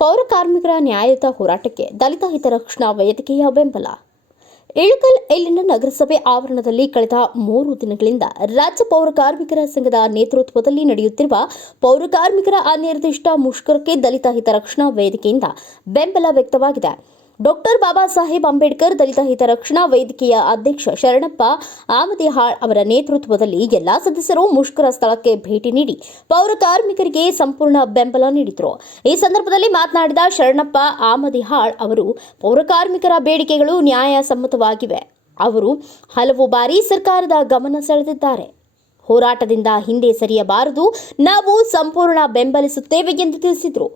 ಪೌರ ಕಾರ್ಮಿಕರ ನ್ಯಾಯಯುತ ಹೋರಾಟಕ್ಕೆ ದಲಿತ ಹಿತರಕ್ಷಣಾ ವೇದಿಕೆಯ ಬೆಂಬಲ. ಇಳಕಲ್ ಇಲ್ಲಿನ ನಗರಸಭೆ ಆವರಣದಲ್ಲಿ ಕಳೆದ 3 ದಿನಗಳಿಂದ ರಾಜ್ಯ ಪೌರ ಕಾರ್ಮಿಕರ ಸಂಘದ ನೇತೃತ್ವದಲ್ಲಿ ನಡೆಯುತ್ತಿರುವ ಪೌರ ಕಾರ್ಮಿಕರ ಅನಿರ್ದಿಷ್ಟ ಮುಷ್ಕರಕ್ಕೆ ದಲಿತ ಹಿತರಕ್ಷಣಾ ವೇದಿಕೆಯಿಂದ ಬೆಂಬಲ ವ್ಯಕ್ತವಾಗಿದೆ. ಡಾಕ್ಟರ್ ಬಾಬಾ ಸಾಹೇಬ್ ಅಂಬೇಡ್ಕರ್ ದಲಿತ ಹಿತರಕ್ಷಣಾ ವೇದಿಕೆಯ ಅಧ್ಯಕ್ಷ ಶರಣಪ್ಪ ಆಮದಿಹಾಳ್ ಅವರ ನೇತೃತ್ವದಲ್ಲಿ ಎಲ್ಲಾ ಸದಸ್ಯರು ಮುಷ್ಕರ ಸ್ಥಳಕ್ಕೆ ಭೇಟಿ ನೀಡಿ ಪೌರ ಕಾರ್ಮಿಕರಿಗೆ ಸಂಪೂರ್ಣ ಬೆಂಬಲ ನೀಡಿದರು. ಈ ಸಂದರ್ಭದಲ್ಲಿ ಮಾತನಾಡಿದ ಶರಣಪ್ಪ ಆಮದಿಹಾಳ್ ಅವರು, ಪೌರ ಕಾರ್ಮಿಕರ ಬೇಡಿಕೆಗಳು ನ್ಯಾಯಸಮ್ಮತವಾಗಿವೆ. ಅವರು ಹಲವು ಬಾರಿ ಸರ್ಕಾರದ ಗಮನ ಸೆಳೆದಿದ್ದಾರೆ. ಹೋರಾಟದಿಂದ ಹಿಂದೆ ಸರಿಯಬಾರದು. ನಾವು ಸಂಪೂರ್ಣ ಬೆಂಬಲಿಸುತ್ತೇವೆ ಎಂದು ತಿಳಿಸಿದರು.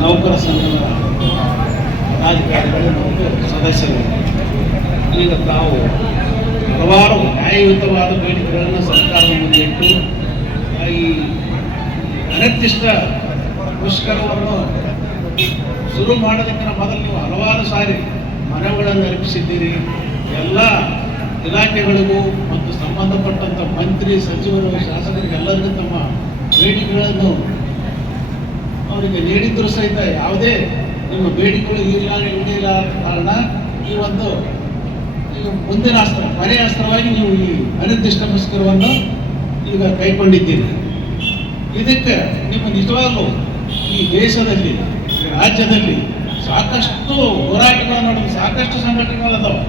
ನೌಕರ ಸಂಘದ ರಾಜಕಾರಣಿಗಳು ಮತ್ತು ಸದಸ್ಯರು ಈಗ ತಾವು ಹಲವಾರು ನ್ಯಾಯಯುತವಾದ ಬೇಡಿಕೆಗಳನ್ನು ಸರ್ಕಾರದ ಮುಂದೆ ಇಟ್ಟು ಈ ಅನಿರ್ದಿಷ್ಟ ಮುಷ್ಕರವನ್ನು ಶುರು ಮಾಡೋದಕ್ಕಿಂತ ಮೊದಲು ನೀವು ಹಲವಾರು ಸಾರಿ ಮನವಿಗಳನ್ನು ಅರ್ಪಿಸಿದ್ದೀರಿ. ಎಲ್ಲ ಇಲಾಖೆಗಳಿಗೂ ಮತ್ತು ಸಂಬಂಧಪಟ್ಟಂಥ ಮಂತ್ರಿ, ಸಚಿವರು, ಶಾಸಕರಿಗೆಲ್ಲರಿಗೂ ತಮ್ಮ ಬೇಡಿಕೆಗಳನ್ನು ಅವರಿಗೆ ನೀಡಿದ್ದರೂ ಸಹಿತ ಯಾವುದೇ ನಿಮ್ಮ ಬೇಡಿಕೆಗಳು ಈಡೇರಿಲ್ಲ ಕಾರಣ ಈ ಒಂದು ಮುಂದಿನ ಅಸ್ತ್ರ, ಮನೆ ಅಸ್ತ್ರವಾಗಿ ನೀವು ಈ ಅನಿರ್ದಿಷ್ಟ ಮುಷ್ಕರವನ್ನು ಈಗ ಕೈಗೊಂಡಿದ್ದೀರಿ. ಇದಕ್ಕೆ ನಿಮ್ಮ ನಿಜವಾಗಲೂ ಈ ದೇಶದಲ್ಲಿ, ರಾಜ್ಯದಲ್ಲಿ ಸಾಕಷ್ಟು ಹೋರಾಟಗಳನ್ನು ನಡೆದು ಸಾಕಷ್ಟು ಸಂಘಟನೆಗಳದಾವೆ.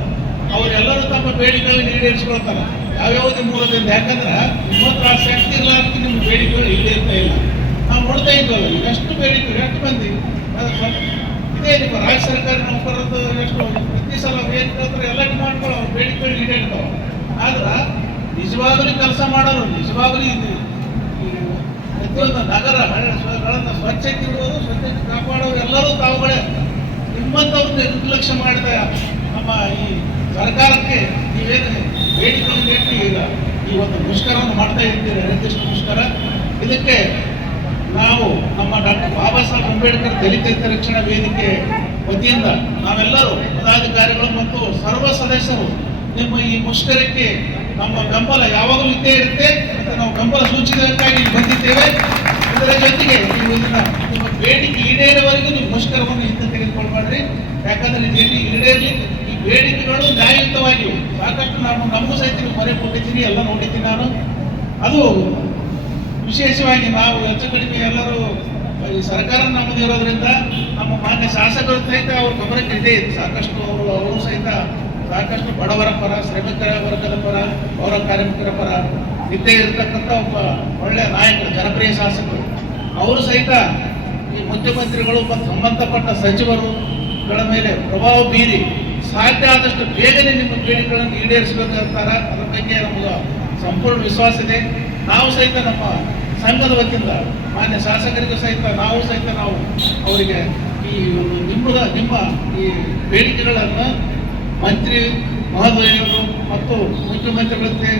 ಅವರೆಲ್ಲರೂ ತಮ್ಮ ಬೇಡಿಕೆಗಳನ್ನು ಈಡೇರಿಸ್ಕೊಳ್ತಾರೆ ಯಾವ್ಯಾವುದೇ ಮೂಲದಿಂದ. ಯಾಕಂದ್ರೆ ನಿಮ್ಮ ಹತ್ರ ಶಕ್ತಿ ಇರಲಾರ್ದು ನಿಮ್ಮ ಬೇಡಿಕೆಗಳು ಈಡೇರ್ತಾ ಇಲ್ಲ. ನಾವು ನೋಡ್ತಾ ಇದ್ದೀವಲ್ಲ, ಈಗ ಎಷ್ಟು ಬೇಡಿಕೆ, ಎಷ್ಟು ಮಂದಿ ಇದೇ ನಿಮ್ಮ ರಾಜ್ಯ ಸರ್ಕಾರಿ ನೌಕರದ್ದು ಎಷ್ಟು ಪ್ರತಿ ಸಲ ಏನು ಕೇಳ್ತಾರೆ ಎಲ್ಲ ಡಿಮಾಂಡ್ಗಳು ಅವ್ರ ಬೇಡಿಕೆಗಳು ಈಡೇರ್ತಾವೆ. ಆದ್ರೆ ನಿಜವಾಗಲೂ ಕೆಲಸ ಮಾಡೋರು, ನಿಜವಾಗಲೂ ಪ್ರತಿಯೊಂದು ನಗರಗಳನ್ನು ಸ್ವಚ್ಛತೆ ಇರುವುದು, ಸ್ವಚ್ಛತೆ ಕಾಪಾಡೋರು ಎಲ್ಲರೂ ತಾವುಗಳೇ. ನಿಮ್ಮಂಥವ್ರನ್ನ ನಿರ್ಲಕ್ಷ್ಯ ಮಾಡಿದ ನಮ್ಮ ಈ ಸರ್ಕಾರಕ್ಕೆ ನೀವೇನು ಬೇಡಿಕೆಗಳನ್ನು ಇಟ್ಟು ಈಗ ಈ ಒಂದು ಮುಷ್ಕರವನ್ನು ಮಾಡ್ತಾ ಇರ್ತೀರಿ, ಅನಿರ್ದಿಷ್ಟ ಮುಷ್ಕರ. ಇದಕ್ಕೆ ನಾವು ನಮ್ಮ ಡಾಕ್ಟರ್ ಬಾಬಾ ಸಾಹೇಬ್ ಅಂಬೇಡ್ಕರ್ ದಲಿತ ಹಿತರಕ್ಷಣಾ ವೇದಿಕೆ ವತಿಯಿಂದ ನಾವೆಲ್ಲರೂ ಪದಾಧಿಕಾರಿಗಳು ಮತ್ತು ಸರ್ವ ಸದಸ್ಯರು ನಿಮ್ಮ ಈ ಮುಷ್ಕರಕ್ಕೆ ನಮ್ಮ ಬೆಂಬಲ ಯಾವಾಗಲೂ ಇದ್ದೇ ಇರುತ್ತೆ. ಮತ್ತು ನಾವು ಬೆಂಬಲ ಸೂಚಿಸಬೇಕಾಗಿ ಬಂದಿದ್ದೇವೆ. ಇದರ ಜೊತೆಗೆ ನೀವು ಇದನ್ನ ನಿಮ್ಮ ಬೇಡಿಕೆ ಈಡೇರುವವರೆಗೂ ನೀವು ಮುಷ್ಕರವನ್ನು ಹಿಂದೆ ತೆಗೆದುಕೊಳ್ಬೇಡ್ರಿ. ಯಾಕಂದ್ರೆ ಈಡೇರಲಿ ಈ ಬೇಡಿಕೆಗಳು ನ್ಯಾಯಯುತವಾಗಿವೆ. ಸಾಕಷ್ಟು ನಮಗೂ ಸಹಿತ ಮರೆ ಕೊಟ್ಟಿದ್ದೀನಿ, ಎಲ್ಲ ನೋಡಿದ್ದೀನಿ ನಾನು. ಅದು ವಿಶೇಷವಾಗಿ ನಾವು ಹೆಚ್ಚು ಕಡಿಮೆ ಎಲ್ಲರೂ ಈ ಸರ್ಕಾರ ನಮ್ಮದು ಇರೋದ್ರಿಂದ ನಮ್ಮ ಮಾನ್ಯ ಶಾಸಕರು ಸಹಿತ ಅವ್ರ ಗಮನಕ್ಕೆ ಇದೆ. ಸಾಕಷ್ಟು ಅವರು ಸಹಿತ ಸಾಕಷ್ಟು ಬಡವರ ಪರ, ಶ್ರಮಿಕರ ವರ್ಗದ ಪರ, ಪೌರ ಕಾರ್ಮಿಕರ ಪರ ಇದ್ದೇ ಇರತಕ್ಕಂಥ ಒಬ್ಬ ಒಳ್ಳೆಯ ನಾಯಕರು, ಜನಪ್ರಿಯ ಶಾಸಕರು. ಅವರು ಸಹಿತ ಈ ಮುಖ್ಯಮಂತ್ರಿಗಳು ಮತ್ತು ಸಂಬಂಧಪಟ್ಟ ಸಚಿವರುಗಳ ಮೇಲೆ ಪ್ರಭಾವ ಬೀರಿ ಸಾಧ್ಯ ಆದಷ್ಟು ಬೇಗನೆ ನಿಮ್ಮ ಬೇಡಿಕೆಗಳನ್ನು ಈಡೇರಿಸಬೇಕಾಗ್ತಾರೆ. ಅದರ ಬಗ್ಗೆ ನಮಗೆ ಸಂಪೂರ್ಣ ವಿಶ್ವಾಸ ಇದೆ. ನಾವು ಸಹಿತ ನಮ್ಮ ಸಂಘದ ವತಿಯಿಂದ ಮಾನ್ಯ ಶಾಸಕರಿಗೂ ಸಹಿತ ನಾವು ಅವರಿಗೆ ಈ ನಿಮ್ಮ ಈ ಬೇಡಿಕೆಗಳನ್ನು ಮಂತ್ರಿ ಮಹೋದಯರು ಮತ್ತು ಮುಖ್ಯಮಂತ್ರಿಗಳಿಗೆ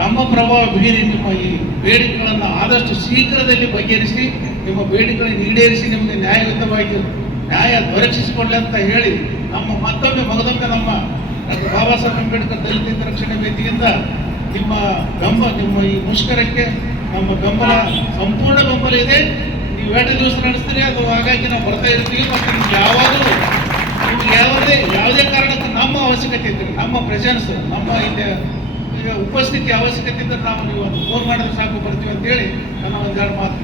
ನಮ್ಮ ಪ್ರಭಾವ ಬೀರಿ ನಿಮ್ಮ ಈ ಬೇಡಿಕೆಗಳನ್ನು ಆದಷ್ಟು ಶೀಘ್ರದಲ್ಲಿ ಬಗೆಹರಿಸಿ ನಿಮ್ಮ ಬೇಡಿಕೆಗಳನ್ನು ಈಡೇರಿಸಿ ನಿಮಗೆ ನ್ಯಾಯಯುತವಾಗಿ ನ್ಯಾಯ ದೊರಕಿಸಿಕೊಳ್ಳಿ ಅಂತ ಹೇಳಿ ಮಗದೊಮ್ಮೆ ನಮ್ಮ ಡಾಕ್ಟರ್ ಬಾಬಾ ಸಾಹೇಬ್ ಅಂಬೇಡ್ಕರ್ ದಲಿತ ಹಿತರಕ್ಷಣಾ ವೇದಿಕೆಯಿಂದ ನಿಮ್ಮ ಈ ಮುಷ್ಕರಕ್ಕೆ ನಮ್ಮ ಬೆಂಬಲ, ಸಂಪೂರ್ಣ ಬೆಂಬಲ ಇದೆ. ನೀವು 2 ದಿವಸ ನಡೆಸ್ತೀರಿ, ಅದು ಹಾಗಾಗಿ ನಾವು ಬರ್ತಾ ಇರ್ತೀವಿ. ಮತ್ತು ನಿಮ್ಗೆ ಯಾವುದೇ ಕಾರಣಕ್ಕೂ ನಮ್ಮ ಅವಶ್ಯಕತೆ ಇದ್ದರೆ, ನಮ್ಮ ಪ್ರೆಸೆನ್ಸ್, ನಮ್ಮ ಇಲ್ಲಿ ಉಪಸ್ಥಿತಿ ಅವಶ್ಯಕತೆ ಇದ್ದರೆ ನಾವು ನೀವು ಒಂದು ಫೋನ್ ಮಾಡಿದ್ರೆ ಸಾಕು, ಬರ್ತೀವಿ ಅಂತೇಳಿ ನನ್ನ ಒಂದೆರಡು ಮಾತು.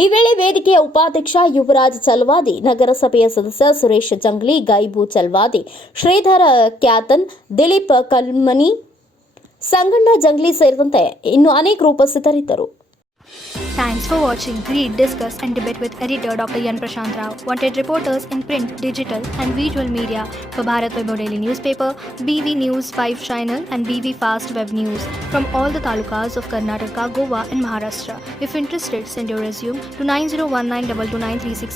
ಈ ವೇಳೆ ವೇದಿಕೆಯ ಉಪಾಧ್ಯಕ್ಷ ಯುವರಾಜ್ ಚಲ್ವಾದಿ, ನಗರಸಭೆಯ ಸದಸ್ಯ ಸುರೇಶ್ ಜಂಗ್ಲಿ, ಗೈಬು ಚಲ್ವಾದಿ, ಶ್ರೀಧರ ಕ್ಯಾತನ್, ದಿಲೀಪ್ ಕಲ್ಮನಿ, ಸಂಗಣ್ಣ ಜಂಗ್ಲಿ ಸೇರಿದಂತೆ ಇನ್ನು ಅನೇಕರು ಉಪಸ್ಥಿತರಿದ್ದರು. Thanks for watching. Read, discuss, and debate with editor Dr. Yan Prashant Rao. Wanted reporters in print, digital, and visual media for Bharat Vaibhav Daily Newspaper, BV News 5 Channel, and BV Fast Web News from all the talukas of Karnataka, Goa, and Maharashtra. If interested, send your resume to 9019229369.